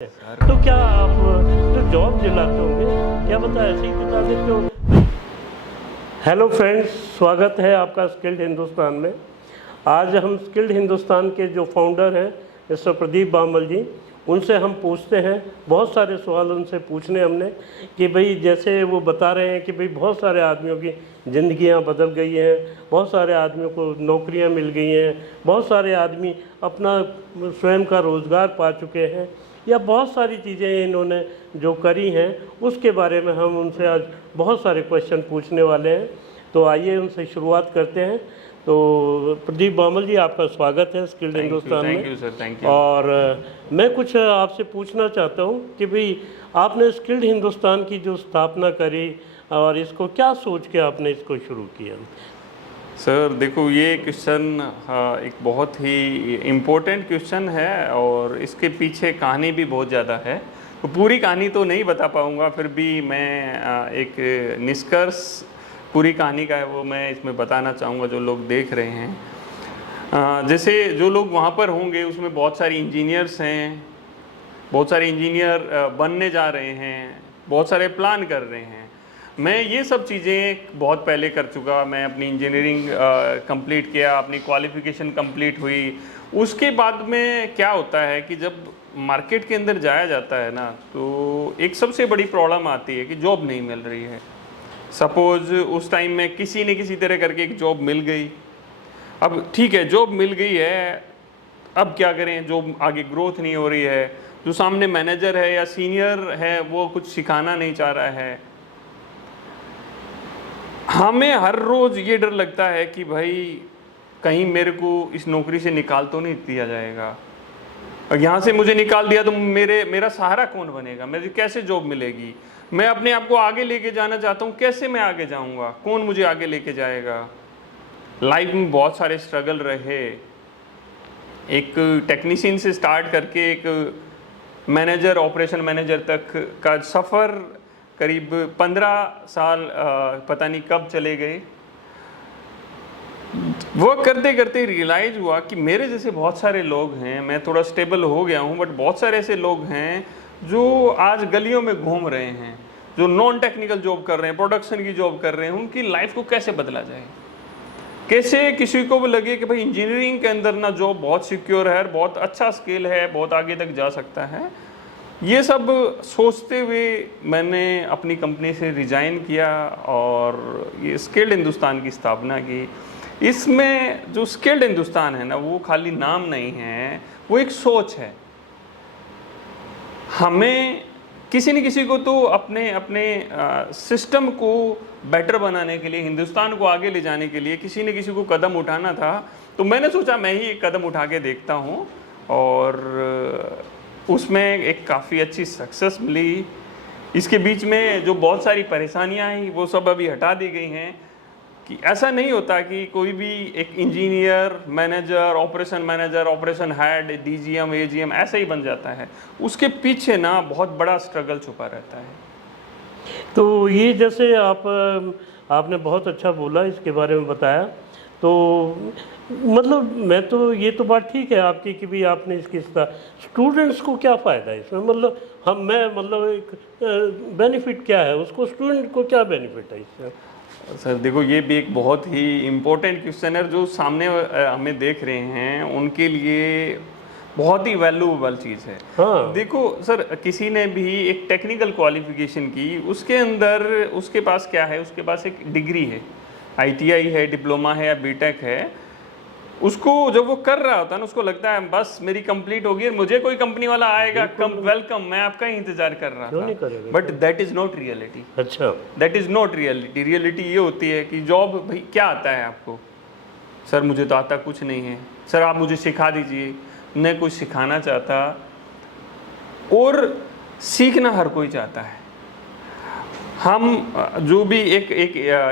तो क्या आप जो जॉब दिलाते होंगे, क्या पता ऐसे ही दिला देते हो? हेलो फ्रेंड्स, स्वागत है आपका स्किल्ड हिंदुस्तान में। आज हम स्किल्ड हिंदुस्तान के जो फाउंडर हैं मिस्टर प्रदीप बामल जी, उनसे हम पूछते हैं, बहुत सारे सवाल उनसे पूछने हमने कि भाई जैसे वो बता रहे हैं कि भाई बहुत सारे आदमियों की ज़िंदगियां बदल गई हैं, बहुत सारे आदमियों को नौकरियां मिल गई हैं, बहुत सारे आदमी अपना स्वयं का रोज़गार पा चुके हैं, या बहुत सारी चीज़ें इन्होंने जो करी हैं उसके बारे में हम उनसे आज बहुत सारे क्वेश्चन पूछने वाले हैं। तो आइए उनसे शुरुआत करते हैं। तो प्रदीप बामल जी, आपका स्वागत है स्किल्ड हिंदुस्तान में। Thank you sir, thank you. और मैं कुछ आपसे पूछना चाहता हूँ कि भाई आपने स्किल्ड हिंदुस्तान की जो स्थापना करी और इसको क्या सोच के आपने इसको शुरू किया? सर देखो, ये क्वेश्चन एक बहुत ही इम्पोर्टेंट क्वेश्चन है और इसके पीछे कहानी भी बहुत ज़्यादा है। तो पूरी कहानी तो नहीं बता पाऊँगा, फिर भी मैं एक निष्कर्ष पूरी कहानी का है वो मैं इसमें बताना चाहूँगा जो लोग देख रहे हैं। जैसे जो लोग वहाँ पर होंगे उसमें बहुत सारे इंजीनियर्स हैं, बहुत सारे इंजीनियर बनने जा रहे हैं, बहुत सारे प्लान कर रहे हैं। मैं ये सब चीज़ें बहुत पहले कर चुका। मैं अपनी इंजीनियरिंग कंप्लीट किया, अपनी क्वालिफ़िकेशन कंप्लीट हुई। उसके बाद में क्या होता है कि जब मार्केट के अंदर जाया जाता है ना, तो एक सबसे बड़ी प्रॉब्लम आती है कि जॉब नहीं मिल रही है। सपोज़ उस टाइम में किसी न किसी तरह करके एक जॉब मिल गई। अब ठीक है, जॉब मिल गई है, अब क्या करें? जॉब आगे ग्रोथ नहीं हो रही है, जो सामने मैनेजर है या सीनियर है वो कुछ सिखाना नहीं चाह रहा है। हमें हर रोज़ ये डर लगता है कि भाई कहीं मेरे को इस नौकरी से निकाल तो नहीं दिया जाएगा, और यहाँ से मुझे निकाल दिया तो मेरा सहारा कौन बनेगा, मुझे कैसे जॉब मिलेगी? मैं अपने आप को आगे लेके जाना चाहता हूँ, कैसे मैं आगे जाऊँगा? कौन मुझे आगे लेके जाएगा? लाइफ में बहुत सारे स्ट्रगल रहे, एक टेक्नीशियन से स्टार्ट करके एक मैनेजर, ऑपरेशन मैनेजर तक का सफ़र करीब 15 साल पता नहीं कब चले गए। वर्क करते करते रियलाइज़ हुआ कि मेरे जैसे बहुत सारे लोग हैं, मैं थोड़ा स्टेबल हो गया हूँ, बट बहुत सारे ऐसे लोग हैं जो आज गलियों में घूम रहे हैं, जो नॉन टेक्निकल जॉब कर रहे हैं, प्रोडक्शन की जॉब कर रहे हैं। उनकी लाइफ को कैसे बदला जाए? कैसे किसी को भी लगे कि भाई इंजीनियरिंग के अंदर ना जॉब बहुत सिक्योर है, बहुत अच्छा स्किल है, बहुत आगे तक जा सकता है। ये सब सोचते हुए मैंने अपनी कंपनी से रिज़ाइन किया और ये स्किल्ड हिंदुस्तान की स्थापना की। इसमें जो स्किल्ड हिंदुस्तान है ना, वो खाली नाम नहीं है, वो एक सोच है। हमें किसी न किसी को तो अपने अपने सिस्टम को बेटर बनाने के लिए, हिंदुस्तान को आगे ले जाने के लिए किसी न किसी को कदम उठाना था। तो मैंने सोचा मैं ही एक कदम उठा के देखता हूँ, और उसमें एक काफ़ी अच्छी सक्सेस मिली। इसके बीच में जो बहुत सारी परेशानियां आई वो सब अभी हटा दी गई हैं। कि ऐसा नहीं होता कि कोई भी एक engineer, manager, operation head, DGM, AGM ऐसा ही बन जाता है। उसके पीछे ना बहुत बड़ा स्ट्रगल छुपा रहता है। तो ये जैसे आपने बहुत अच्छा बोला, इसके बारे में बताया। तो मतलब मैं तो ये तो बात ठीक है आपकी कि भी आपने इसकी स्टूडेंट्स को क्या फ़ायदा है इसमें? मतलब एक बेनिफिट क्या है उसको, स्टूडेंट को क्या बेनिफिट है इससे? सर देखो, ये भी एक बहुत ही इम्पोर्टेंट क्वेश्चन है। जो सामने हमें देख रहे हैं उनके लिए बहुत ही वैल्यूएबल चीज़ है। हाँ। देखो सर, किसी ने भी एक टेक्निकल क्वालिफिकेशन की, उसके अंदर उसके पास क्या है? उसके पास एक डिग्री है, आईटीआई है, डिप्लोमा है या बीटेक है। उसको जब वो कर रहा होता है ना, उसको लगता है बस मेरी कंप्लीट होगी, मुझे कोई कंपनी वाला आएगा, वेलकम, मैं आपका ही इंतजार कर रहा था। But that is not reality. अच्छा, that is not reality. Reality ये होती है कि जॉब, भाई क्या आता है आपको? सर मुझे तो आता कुछ नहीं है। सर आप मुझे सिखा दीजिए। मैं कुछ सिखाना चाहता, और सीखना हर कोई चाहता है। हम जो भी एक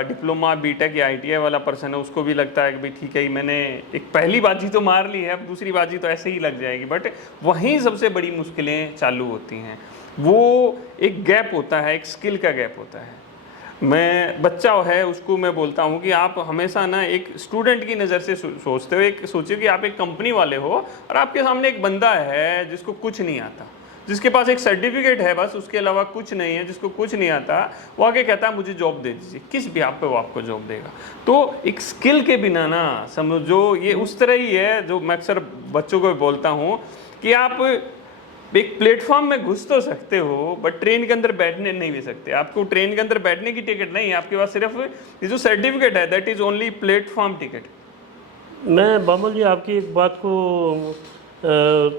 डिप्लोमा, बीटेक या आईटीआई वाला पर्सन है, उसको भी लगता है कि भाई ठीक है, मैंने एक पहली बाजी तो मार ली है, अब दूसरी बाजी तो ऐसे ही लग जाएगी। बट वहीं सबसे बड़ी मुश्किलें चालू होती हैं। वो एक गैप होता है, एक स्किल का गैप होता है। मैं बच्चा है उसको मैं बोलता हूँ कि आप हमेशा ना एक स्टूडेंट की नज़र से सोचते हो। एक सोचिए कि आप एक कंपनी वाले हो और आपके सामने एक बंदा है जिसको कुछ नहीं आता। जिसके पास एक सर्टिफिकेट है बस, उसके अलावा कुछ नहीं है, जिसको कुछ नहीं आता, वो आके कहता है मुझे जॉब दे दीजिए, किस भी आप पे वो आपको जॉब देगा। तो एक स्किल के बिना ना समझो, ये उस तरह ही है जो मैं अक्सर बच्चों को बोलता हूँ कि आप एक प्लेटफॉर्म में घुस तो सकते हो बट ट्रेन के अंदर बैठने नहीं भी सकते। आपको ट्रेन के अंदर बैठने की टिकट नहीं है, आपके पास सिर्फ ये जो सर्टिफिकेट है that is only platform ticket. मैं बामल जी आपकी एक बात को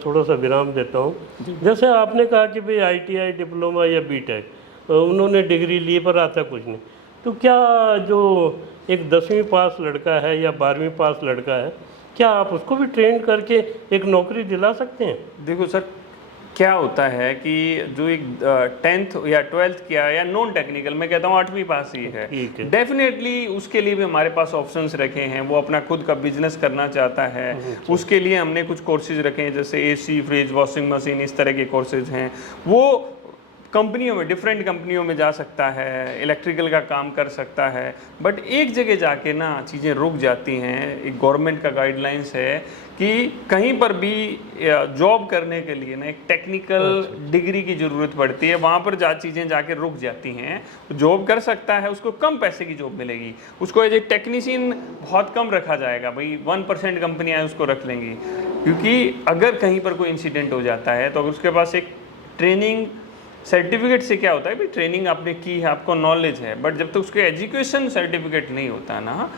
थोड़ा सा विराम देता हूँ। जैसे आपने कहा कि भाई ITI डिप्लोमा या BTech उन्होंने डिग्री ली पर आता कुछ नहीं, तो क्या जो एक 10वीं पास लड़का है या 12वीं पास लड़का है, क्या आप उसको भी ट्रेन करके एक नौकरी दिला सकते हैं? देखो सर, क्या होता है कि जो एक 10th या 12th किया या नॉन टेक्निकल, मैं कहता हूँ 8वीं पास ही है, डेफिनेटली उसके लिए भी हमारे पास ऑप्शंस रखे हैं। वो अपना खुद का बिजनेस करना चाहता है, उसके लिए हमने कुछ कोर्सेज रखे हैं, जैसे AC, फ्रिज, वॉशिंग मशीन, इस तरह के कोर्सेज हैं। वो कंपनियों में, डिफरेंट कंपनियों में जा सकता है, इलेक्ट्रिकल का काम कर सकता है। बट एक जगह जाके ना चीज़ें रुक जाती हैं। एक गवर्नमेंट का गाइडलाइंस है कि कहीं पर भी जॉब करने के लिए ना एक टेक्निकल डिग्री की ज़रूरत पड़ती है, वहाँ पर चीज़ें जाके रुक जाती हैं। जॉब कर सकता है, उसको कम पैसे की जॉब मिलेगी, उसको एज ए टेक्नीशियन बहुत कम रखा जाएगा, भाई 1% कंपनियाँ उसको रख लेंगी। क्योंकि अगर कहीं पर कोई इंसिडेंट हो जाता है तो अगर उसके पास एक ट्रेनिंग सर्टिफिकेट से क्या होता है, भाई ट्रेनिंग आपने की है, आपको नॉलेज है, बट जब तक उसके एजुकेशन सर्टिफिकेट नहीं होता ना,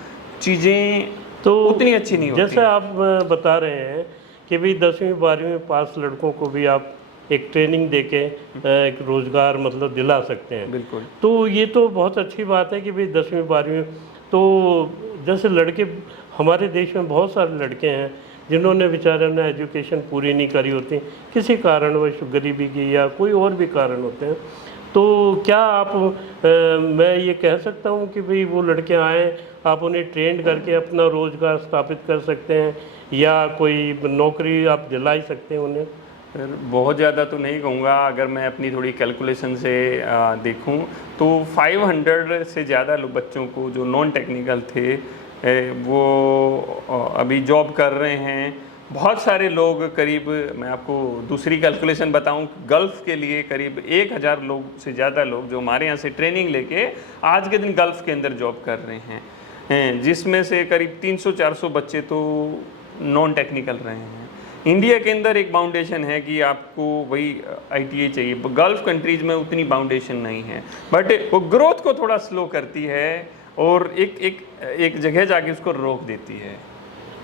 चीज़ें तो उतनी अच्छी नहीं होती। जैसे आप बता रहे हैं कि भाई 10वीं 12वीं पास लड़कों को भी आप एक ट्रेनिंग देके एक रोज़गार मतलब दिला सकते हैं। बिल्कुल। तो ये तो बहुत अच्छी बात है कि भाई 10वीं 12वीं, तो जैसे लड़के हमारे देश में बहुत सारे लड़के हैं जिन्होंने बेचारे ने एजुकेशन पूरी नहीं करी होती, किसी कारणवश गरीबी की या कोई और भी कारण होते हैं। तो क्या आप मैं ये कह सकता हूँ कि भाई वो लड़के आएँ, आप उन्हें ट्रेन करके अपना रोज़गार स्थापित कर सकते हैं या कोई नौकरी आप दिला ही सकते हैं उन्हें? सर बहुत ज़्यादा तो नहीं कहूँगा, अगर मैं अपनी थोड़ी कैलकुलेशन से देखूँ तो 500 से ज़्यादा बच्चों को जो नॉन टेक्निकल थे वो अभी जॉब कर रहे हैं। बहुत सारे लोग, करीब मैं आपको दूसरी कैलकुलेशन बताऊं, गल्फ़ के लिए करीब 1000 लोग से ज़्यादा लोग जो हमारे यहाँ से ट्रेनिंग लेके आज के दिन गल्फ़ के अंदर जॉब कर रहे हैं, जिसमें से करीब 300-400 बच्चे तो नॉन टेक्निकल रहे हैं। इंडिया के अंदर एक बाउंडेशन है कि आपको वही ITI चाहिए, गल्फ़ कंट्रीज़ में उतनी बाउंडेशन नहीं है, बट वो ग्रोथ को थोड़ा स्लो करती है और एक जगह जाके उसको रोक देती है।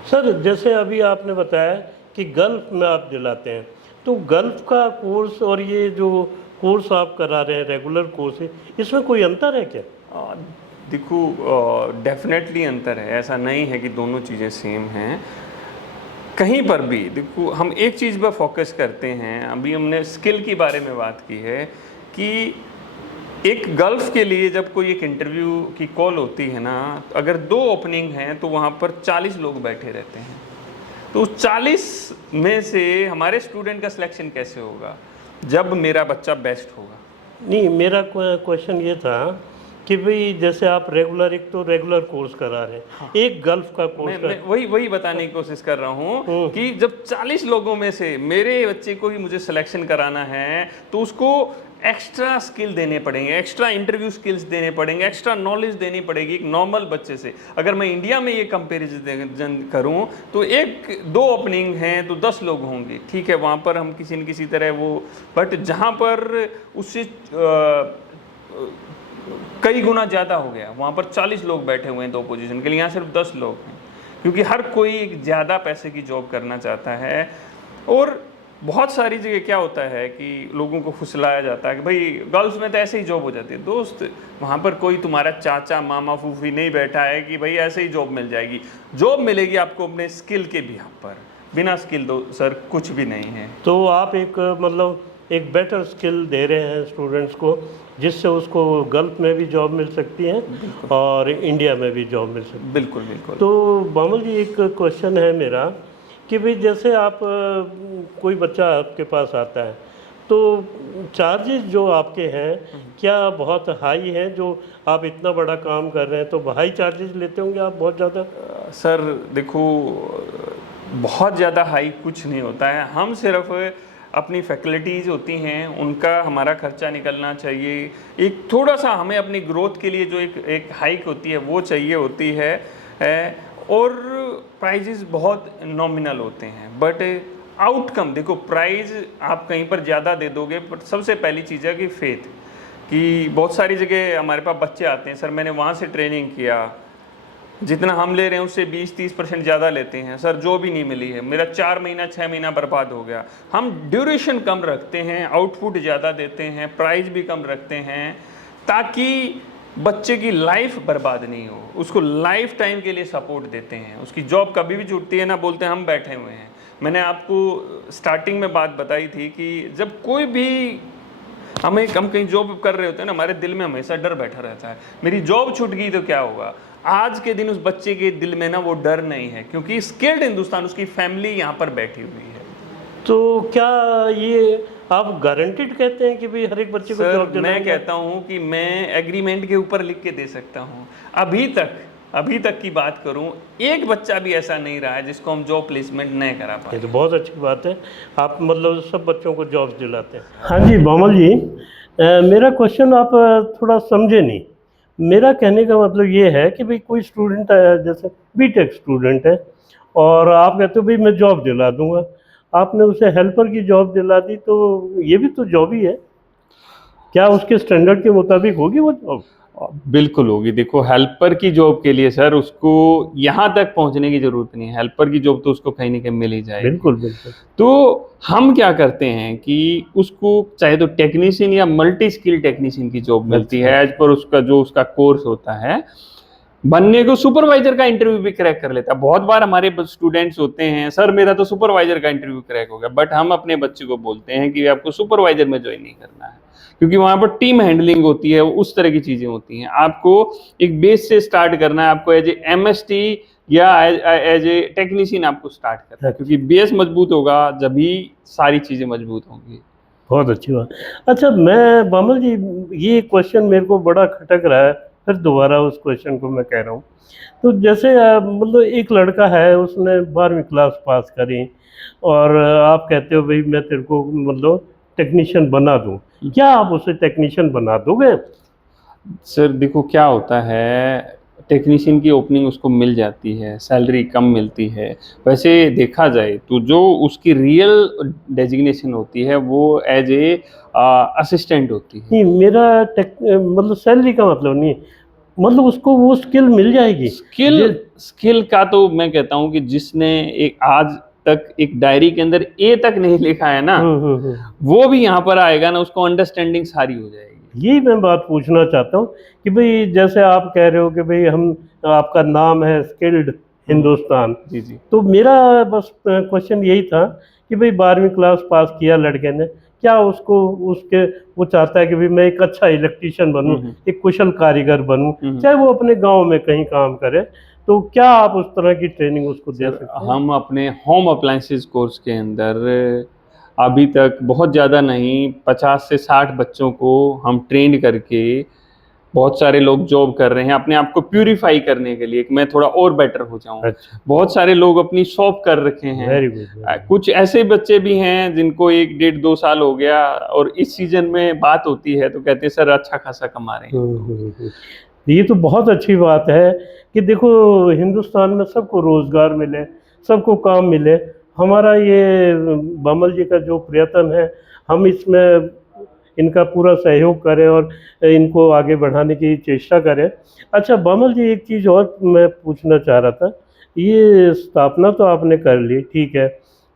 सर जैसे अभी आपने बताया कि गल्फ़ में आप दिलाते हैं, तो गल्फ़ का कोर्स और ये जो कोर्स आप करा रहे हैं रेगुलर कोर्स है, इसमें कोई अंतर है क्या? देखो डेफिनेटली अंतर है, ऐसा नहीं है कि दोनों चीज़ें सेम हैं। कहीं पर भी देखो हम एक चीज़ पर फोकस करते हैं। अभी हमने स्किल के बारे में बात की है कि एक गल्फ़ के लिए जब कोई एक इंटरव्यू की कॉल होती है ना, अगर 2 ओपनिंग हैं तो वहाँ पर 40 लोग बैठे रहते हैं। तो उस 40 में से हमारे स्टूडेंट का सिलेक्शन कैसे होगा जब मेरा बच्चा बेस्ट होगा? नहीं, मेरा क्वेश्चन ये था कि भाई जैसे आप रेगुलर, एक तो रेगुलर कोर्स करा रहे हैं, हाँ। एक गल्फ़ का कोर्स मैं वही बताने की कोशिश कर रहा हूँ कि जब 40 लोगों में से मेरे बच्चे को ही मुझे सिलेक्शन कराना है तो उसको एक्स्ट्रा स्किल देने पड़ेंगे, एक्स्ट्रा इंटरव्यू स्किल्स देने पड़ेंगे, एक्स्ट्रा नॉलेज देनी पड़ेगी एक नॉर्मल बच्चे से। अगर मैं इंडिया में ये कंपैरिजन करूं तो 1-2 ओपनिंग हैं तो 10 लोग होंगे, ठीक है, वहाँ पर हम किसी न किसी तरह वो, बट जहाँ पर उससे कई गुना ज़्यादा हो गया, वहाँ पर 40 लोग बैठे हुए हैं 2 पोजीशन के लिए, यहाँ सिर्फ 10 लोग हैं, क्योंकि हर कोई ज़्यादा पैसे की जॉब करना चाहता है। और बहुत सारी जगह क्या होता है कि लोगों को फुसलाया जाता है कि भाई गर्ल्स में तो ऐसे ही जॉब हो जाती है। दोस्त, वहाँ पर कोई तुम्हारा चाचा मामा फूफी नहीं बैठा है कि भाई ऐसे ही जॉब मिल जाएगी। जॉब मिलेगी आपको अपने स्किल के बिहाफ पर, बिना स्किल दो सर कुछ भी नहीं है। तो आप एक मतलब एक बेटर स्किल दे रहे हैं स्टूडेंट्स को, जिससे उसको गल्फ़ में भी जॉब मिल सकती है और इंडिया में भी जॉब मिल सकती है। बिल्कुल बिल्कुल। तो बामल जी एक क्वेश्चन है मेरा कि भाई जैसे आप कोई बच्चा आपके पास आता है तो चार्जेस जो आपके हैं क्या बहुत हाई हैं? जो आप इतना बड़ा काम कर रहे हैं तो हाई चार्जेस लेते होंगे आप बहुत ज़्यादा? सर देखो बहुत ज़्यादा हाई कुछ नहीं होता है, हम सिर्फ अपनी फैकल्टीज़ होती हैं उनका हमारा खर्चा निकलना चाहिए, एक थोड़ा सा हमें अपनी ग्रोथ के लिए जो एक हाइक होती है वो चाहिए होती है, और प्राइजेस बहुत नॉमिनल होते हैं, बट आउटकम देखो, प्राइज आप कहीं पर ज़्यादा दे दोगे, बट सबसे पहली चीज़ है कि फेथ, कि बहुत सारी जगह हमारे पास बच्चे आते हैं, सर मैंने वहाँ से ट्रेनिंग किया, जितना हम ले रहे हैं उससे 20-30% ज़्यादा लेते हैं, सर जो भी नहीं मिली है, मेरा 4 महीना 6 महीना बर्बाद हो गया। हम ड्यूरेशन कम रखते हैं, आउटपुट ज़्यादा देते हैं, प्राइस भी कम रखते हैं, ताकि बच्चे की लाइफ बर्बाद नहीं हो, उसको लाइफ टाइम के लिए सपोर्ट देते हैं, उसकी जॉब कभी भी छूटती है ना, बोलते हैं हम बैठे हुए हैं। मैंने आपको स्टार्टिंग में बात बताई थी कि जब कोई भी हम कहीं जॉब कर रहे होते हैं ना, हमारे दिल में हमेशा डर बैठा रहता है, मेरी जॉब छूट गई तो क्या होगा। आज के दिन उस बच्चे के दिल में ना वो डर नहीं है, क्योंकि स्किल्ड हिंदुस्तान, उसकी फैमिली यहाँ पर बैठी हुई है। तो क्या ये आप गारंटीड कहते हैं कि भाई हर एक बच्चे को जॉब दिलाएंगे? मैं कहता हूँ कि मैं एग्रीमेंट के ऊपर लिख के दे सकता हूँ। अभी तक की बात करूं, एक बच्चा भी ऐसा नहीं रहा है जिसको हम जॉब प्लेसमेंट नहीं करा पाए। ये तो बहुत अच्छी बात है, आप मतलब सब बच्चों को जॉब्स दिलाते हैं। हाँ जी बामल जी, मेरा क्वेश्चन आप थोड़ा समझे नहीं। मेरा कहने का मतलब ये है कि भाई कोई स्टूडेंट है, जैसे बीटेक स्टूडेंट है, और आप कहते हो भाई मैं जॉब दिला दूंगा, आपने उसे हेल्पर की जॉब दिला दी, तो ये भी तो जॉब ही है, क्या उसके स्टैंडर्ड के मुताबिक होगी वो जॉब? बिल्कुल होगी। देखो, हेल्पर की जॉब के लिए सर उसको यहाँ तक पहुँचने की जरूरत नहीं है, हेल्पर की जॉब तो उसको कहीं ना कहीं मिल ही जाएगी। बिल्कुल बिल्कुल। तो हम क्या करते हैं कि उसको चाहे तो टेक्नीशियन या मल्टी स्किल टेक्नीशियन की जॉब मिलती है, एज पर उसका कोर्स होता है। बनने को सुपरवाइजर का इंटरव्यू भी क्रैक कर लेता है। बहुत बार हमारे स्टूडेंट्स होते हैं, सर मेरा तो सुपरवाइजर का इंटरव्यू क्रैक हो गया, बट हम अपने बच्चे को बोलते हैं कि आपको सुपरवाइजर में ज्वाइन नहीं करना है, क्योंकि वहां पर टीम हैंडलिंग होती है, उस तरह की चीजें होती हैं। आपको एक बेस से स्टार्ट करना है, आपको एज ए MST या एज ए टेक्नीशियन आपको स्टार्ट करना है, क्योंकि बेस मजबूत होगा जब भी सारी चीजें मजबूत होंगी। बहुत अच्छी बात। अच्छा मैं बामल जी, ये क्वेश्चन मेरे को बड़ा खटक रहा है, फिर दोबारा उस क्वेश्चन को मैं कह रहा हूँ। तो जैसे मतलब एक लड़का है, उसने 12वीं क्लास पास करी, और आप कहते हो भाई मैं तेरे को मतलब टेक्नीशियन बना दूँ, क्या आप उसे टेक्नीशियन बना दोगे? सर देखो क्या होता है, टेक्नीशियन की ओपनिंग उसको मिल जाती है, सैलरी कम मिलती है। वैसे देखा जाए तो जो उसकी रियल डेजिग्नेशन होती है वो एज ए असिस्टेंट होती है। नहीं, मेरा मतलब सैलरी का मतलब नहीं, मतलब उसको वो स्किल मिल जाएगी। स्किल का तो मैं कहता हूँ कि जिसने एक आज तक एक डायरी के अंदर ए तक नहीं लिखा है ना, वो भी यहाँ पर आएगा ना, उसको अंडरस्टैंडिंग सारी हो जाएगी। यही मैं बात पूछना चाहता हूँ कि भाई जैसे आप कह रहे हो कि भाई हम, आपका नाम है स्किल्ड हिंदुस्तान, जी जी। तो मेरा बस क्वेश्चन यही था कि भाई 12वीं क्लास पास किया लड़के ने, क्या उसको उसके वो चाहता है कि भाई मैं एक अच्छा इलेक्ट्रीशियन बनूं, एक कुशल कारीगर बनूं, चाहे वो अपने गांव में कहीं काम करे, तो क्या आप उस तरह की ट्रेनिंग उसको दे सकते हैं? हम अपने होम अप्लायंसेस कोर्स के अंदर अभी तक बहुत ज़्यादा नहीं, 50 से 60 बच्चों को हम ट्रेंड करके, बहुत सारे लोग जॉब कर रहे हैं अपने आप को प्यूरिफाई करने के लिए कि मैं थोड़ा और बेटर हो जाऊं। अच्छा। बहुत सारे लोग अपनी शॉप कर रखे हैं। Very good. कुछ कुछ ऐसे बच्चे भी हैं जिनको 1-1.5-2 साल हो गया, और इस सीजन में बात होती है तो कहते हैं सर अच्छा खासा कमा रहे हैं। ये तो बहुत अच्छी बात है कि देखो हिंदुस्तान में सबको रोजगार मिले, सबको काम मिले। हमारा ये बामल जी का जो प्रयत्न है, हम इसमें इनका पूरा सहयोग करें और इनको आगे बढ़ाने की चेष्टा करें। अच्छा बामल जी, एक चीज़ और मैं पूछना चाह रहा था, ये स्थापना तो आपने कर ली, ठीक है,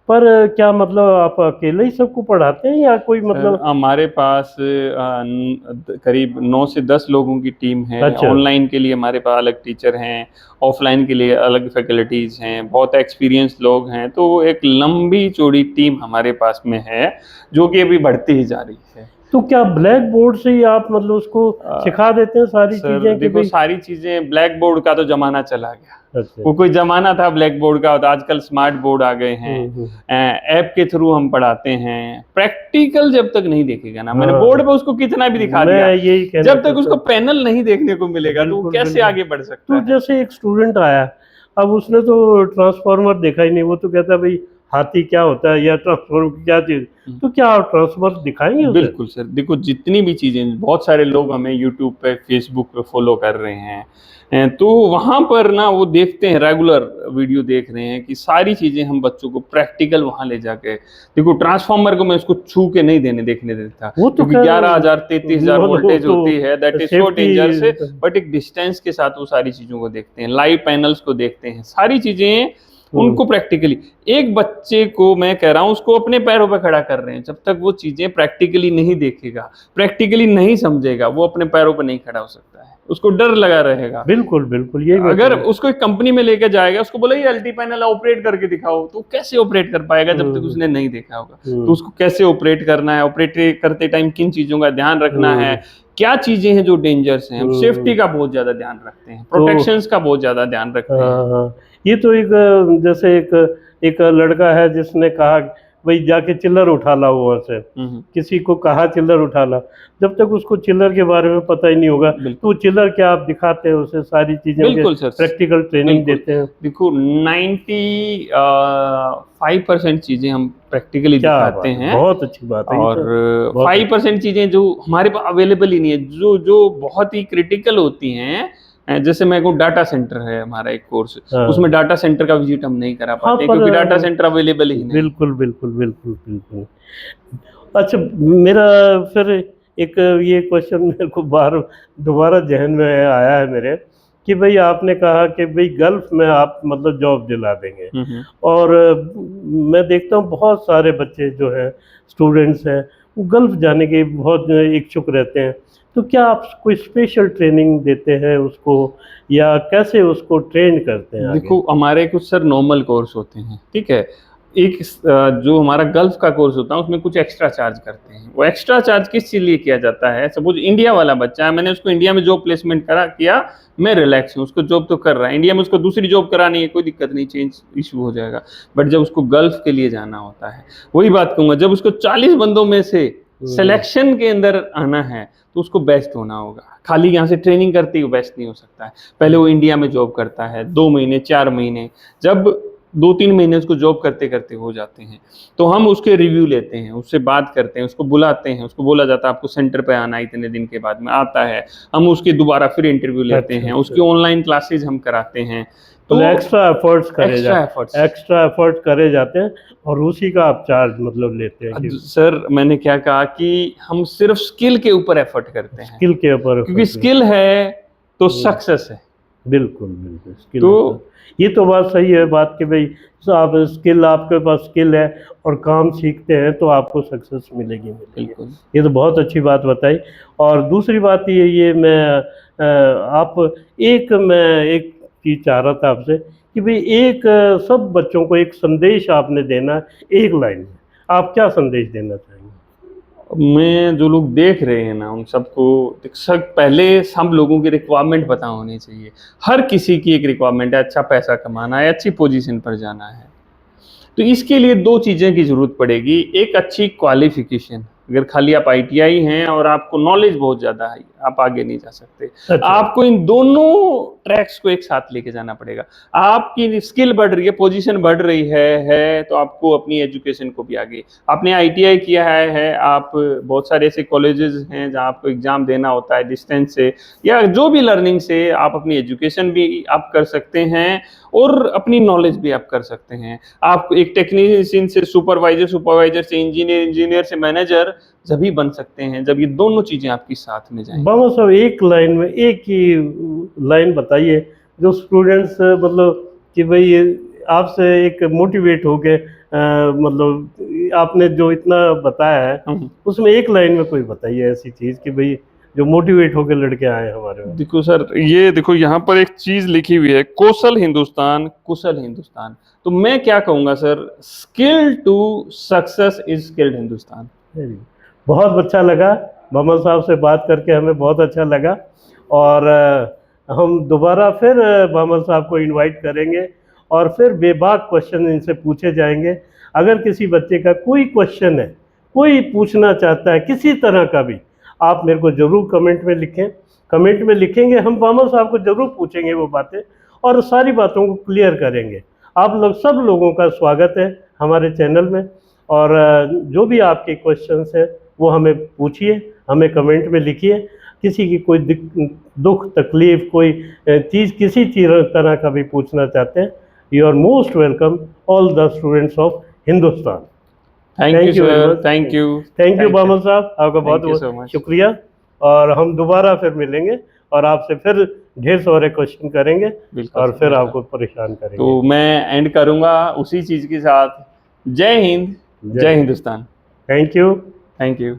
पर क्या मतलब आप अकेले ही सबको पढ़ाते हैं या कोई मतलब? हमारे पास करीब 9 से 10 लोगों की टीम है। अच्छा। ऑनलाइन के लिए हमारे पास अलग टीचर हैं, ऑफलाइन के लिए अलग फैकल्टीज हैं, बहुत एक्सपीरियंस लोग हैं, तो एक लंबी चौड़ी टीम हमारे पास में है जो कि अभी बढ़ती ही जा रही है। तो क्या ब्लैक बोर्ड से ही आप मतलब उसको सिखा देते हैं सारी चीजें? देखो सारी चीजें, ब्लैक बोर्ड का तो जमाना चला गया। अच्छा। वो कोई जमाना था ब्लैक बोर्ड का, तो आजकल स्मार्ट बोर्ड आ गए हैं। ऐप के थ्रू हम पढ़ाते हैं। प्रैक्टिकल जब तक नहीं देखेगा ना, मैंने बोर्ड पे उसको कितना भी दिखा दिया, यही जब तक उसको पैनल नहीं देखने को मिलेगा तो कैसे आगे बढ़ सकता है? तो जैसे एक स्टूडेंट आया, अब उसने तो ट्रांसफार्मर देखा ही नहीं, वो तो कहता है भाई हाथी क्या होता है या ट्रांसफॉर्मर की क्या चीज, तो क्या आप ट्रांसफॉर्मर दिखाएंगे उसे? बिल्कुल सर, देखो जितनी भी चीज़ें, बहुत सारे लोग हमें यूट्यूब पे, फेसबुक पे फॉलो कर रहे हैं, तो वहाँ पर ना वो देखते हैं, रेगुलर वीडियो देख रहे हैं कि सारी चीज़ें हम बच्चों को प्रैक्टिकल वहाँ ले जाके, देखो ट्रांसफार्मर को मैं उसको छू के नहीं देखने देता, वो तो क्योंकि खैर 11,000 33,000 वो वोल्टेज तो होती है, that is so safety. Dangerous है। बट एक डिस्टेंस के साथ वो सारी चीज़ों को देखते हैं, लाइव पैनल्स को देखते हैं, सारी चीज़ें उनको प्रैक्टिकली, एक बच्चे को मैं कह रहा हूँ उसको अपने पैरों पे खड़ा कर रहे हैं, जब तक वो चीजें प्रैक्टिकली नहीं देखेगा, प्रैक्टिकली नहीं समझेगा, वो अपने पैरों पे नहीं खड़ा हो सकता है, उसको डर लगा रहेगा। बिल्कुल बिल्कुल, यही मैं अगर कह उसको एक कंपनी में लेके जाएगा, उसको बोले ये अल्टी पैनल ऑपरेट करके दिखाओ, तो कैसे ऑपरेट कर पाएगा जब तक उसने नहीं देखा होगा। तो उसको कैसे ऑपरेट करना है, ऑपरेट करते टाइम किन चीजों का ध्यान रखना है, क्या चीजें हैं जो डेंजर्स हैं, हम सेफ्टी का बहुत ज्यादा ध्यान रखते हैं, प्रोटेक्शंस का बहुत ज्यादा ध्यान रखते हैं। हाँ, ये तो एक जैसे एक लड़का है जिसने कहा भाई जाके चिल्लर उठा ला वहाँ से, किसी को कहा चिल्लर उठा ला, जब तक उसको चिल्लर के बारे में पता ही नहीं होगा तो चिल्लर क्या आप दिखाते हैं उसे, सारी चीजें बिल्कुल सर, प्रैक्टिकल ट्रेनिंग देते हैं। देखो 95% चीजें हम प्रैक्टिकली दिखाते हैं, बहुत अच्छी बात है। और 5% चीजें जो हमारे पास अवेलेबल ही नहीं है, जो बहुत ही क्रिटिकल होती हैं, जैसे मैं कहूँ डाटा सेंटर है हमारा एक कोर्स, उसमें डाटा सेंटर का विजिट हम नहीं करा पाते क्योंकि डाटा सेंटर अवेलेबल ही नहीं। बिल्कुल बिल्कुल बिल्कुल बिल्कुल। अच्छा, मेरा फिर एक ये क्वेश्चन मेरे को दोबारा जहन में आया है मेरे, कि भाई आपने कहा कि भाई गल्फ में आप मतलब जॉब दिला देंगे, और मैं देखता हूँ बहुत सारे बच्चे जो हैं, स्टूडेंट्स हैं, वो गल्फ जाने के बहुत इच्छुक रहते हैं, तो क्या आप कोई स्पेशल ट्रेनिंग देते हैं उसको, या कैसे उसको ट्रेन करते हैं? देखो हमारे कुछ सर नॉर्मल कोर्स होते हैं, ठीक है, एक जो हमारा गल्फ का कोर्स होता है उसमें कुछ एक्स्ट्रा चार्ज करते हैं। वो एक्स्ट्रा चार्ज किस लिए किया जाता है, सपोज इंडिया वाला बच्चा है, मैंने उसको इंडिया में जॉब प्लेसमेंट किया, मैं रिलैक्स हूँ, उसको जॉब तो कर रहा है, इंडिया में उसको दूसरी जॉब करानी है, कोई दिक्कत नहीं, चेंज इशू हो जाएगा। बट जब उसको गल्फ के लिए जाना होता है, वही बात कहूँगा, जब उसको 40 बंदों में से सिलेक्शन के अंदर आना है तो उसको बेस्ट होना होगा, खाली यहाँ से ट्रेनिंग करते ही बेस्ट नहीं हो सकता है। पहले वो इंडिया में जॉब करता है 2 महीने 4 महीने, जब 2-3 महीने उसको जॉब करते करते हो जाते हैं, तो हम उसके रिव्यू लेते हैं, उससे बात करते हैं, उसको बुलाते हैं, उसको बोला जाता है आपको सेंटर पे आना, इतने दिन के बाद में आता है, हम उसके दोबारा फिर इंटरव्यू लेते हैं, उसकी ऑनलाइन क्लासेज हम कराते हैं, तो एक्स्ट्रा एफर्ट करे जाते हैं, और उसी का आप चार्ज मतलब लेते हैं? सर मैंने क्या कहा कि हम सिर्फ स्किल के ऊपर एफर्ट करते हैं, स्किल के ऊपर, क्योंकि स्किल है तो सक्सेस है। बिल्कुल बिल्कुल, स्किल तो ये तो बात सही है बात कि भाई आप स्किल, आपके पास स्किल है और काम सीखते हैं तो आपको सक्सेस मिलेगी। ये तो बहुत अच्छी बात बताई। और दूसरी बात ये मैं एक चीज़ चाह रहा था आपसे कि भाई एक सब बच्चों को एक संदेश आपने देना है, एक लाइन में आप क्या संदेश देना चाहेंगे? मैं जो लोग देख रहे हैं ना, उन सबको पहले हम लोगों की रिक्वायरमेंट पता होनी चाहिए। हर किसी की एक रिक्वायरमेंट है, अच्छा पैसा कमाना है, अच्छी पोजीशन पर जाना है, तो इसके लिए 2 चीज़ें की ज़रूरत पड़ेगी। एक अच्छी क्वालिफिकेशन, अगर खाली आप ITI हैं और आपको नॉलेज बहुत ज़्यादा है, आप आगे नहीं जा सकते। अच्छा। आपको इन दोनों ट्रैक्स को एक साथ लेके जाना पड़ेगा। आपकी स्किल बढ़ रही है, पोजीशन बढ़ रही है तो आपको अपनी एजुकेशन को भी आगे, आपने ITI किया है, आप बहुत सारे ऐसे कॉलेजेस हैं जहाँ आपको एग्ज़ाम देना होता है डिस्टेंस से, या जो भी लर्निंग से आप अपनी एजुकेशन भी आप कर सकते हैं और अपनी नॉलेज भी आप कर सकते हैं। आप एक टेक्नीशियन से सुपरवाइजर से इंजीनियर से मैनेजर जब ही बन सकते हैं जब ये दोनों चीजें आपकी साथ में जाएं। बाबा साहब एक लाइन में एक ही लाइन बताइए जो स्टूडेंट्स मतलब कि भाई आपसे एक मोटिवेट हो गए, मतलब आपने जो इतना बताया है उसमें एक लाइन में कोई बताइए ऐसी चीज कि भाई जो मोटिवेट होकर लड़के आए हमारे में। देखो सर, ये देखो यहाँ पर एक चीज लिखी हुई है, कौशल हिंदुस्तान कुशल हिंदुस्तान। तो मैं क्या कहूँगा sir, skill to success is skilled Hindustan. बहुत अच्छा लगा मोहम्मद साहब से बात करके, हमें बहुत अच्छा लगा, और हम दोबारा फिर मोहम्मद साहब को इनवाइट करेंगे और फिर बेबाक क्वेश्चन इनसे पूछे जाएंगे। अगर किसी बच्चे का कोई क्वेश्चन है, कोई पूछना चाहता है किसी तरह का भी, आप मेरे को ज़रूर कमेंट में लिखें। कमेंट में लिखेंगे, हम मोहम्मद साहब को ज़रूर पूछेंगे वो बातें और सारी बातों को क्लियर करेंगे। आप लोग सब लोगों का स्वागत है हमारे चैनल में। और जो भी आपके क्वेश्चंस हैं वो हमें पूछिए, हमें कमेंट में लिखिए। किसी की कोई दुख तकलीफ, कोई चीज़, किसी चीज़ तरह का भी पूछना चाहते हैं, you are most welcome, all the students of Hindustan. Thank you Thank you very sir, much. Thank you, thank you Bamal साहब, आपका बहुत you so बहुत much. शुक्रिया। और हम दोबारा फिर मिलेंगे और आपसे फिर ढेर सारे क्वेश्चन करेंगे बिल्कुल और सर, फिर बिल्कुल। आपको परेशान करेंगे। तो मैं एंड करूंगा उसी चीज के साथ, जय हिंद, जय Hindustan. Thank you. Thank you.